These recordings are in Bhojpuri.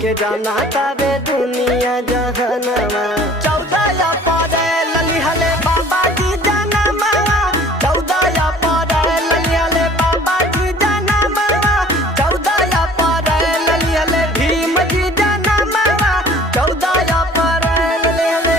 के जाना तावे दुनिया जहानवा। 14 अप्रैल लिहले बाबा जी जनमवा। 14 अप्रैल लिहले बाबा जी जनमवा। 14 अप्रैल लिहले भीम जी जनमवा। 14 अप्रैल लिहले।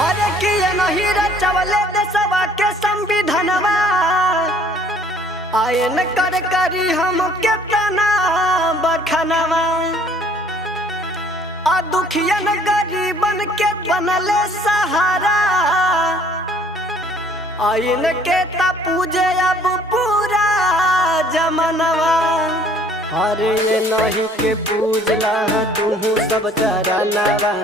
अरे किए नहीं रचवले देशवा के संविधानवा। आयन कर करी हम केतना बखनवा। आ दुखियन गरीबन के बनले सहारा। आयन के ता पूजे अब पूरा जमनवा। अरे ये नहीं के पूजला तू सब चरनवा।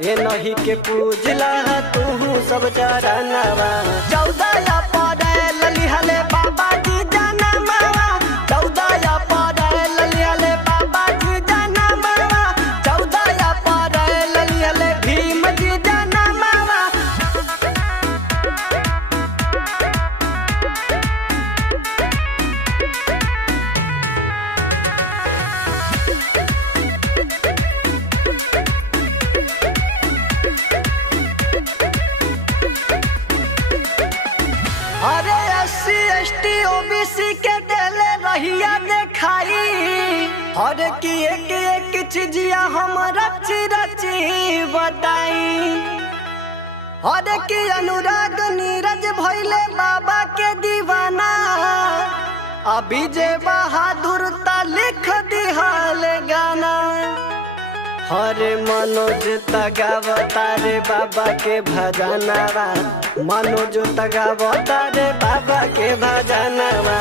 ये नहीं के पूजला तू सब चरनवा। 14 अप्रैल लिहले बाबा जी जनमवा। 14 अप्रैल लिहले बाबा जी जनमवा। 14 अप्रैल लिहले भीम जी जनमवा। अरे SC ST OBC के देले रहिया देखाई। हर की एक चीजिया हम रची रची बताई। हर की अनुराग नीरज भइले बाबा के दीवाना। अभी जे बहादुर ता लिख दिहाले गाना। हरे मनोज तगावता रे बाबा के भजनवा। मनोज तगावता रे बाबा के भजनवा।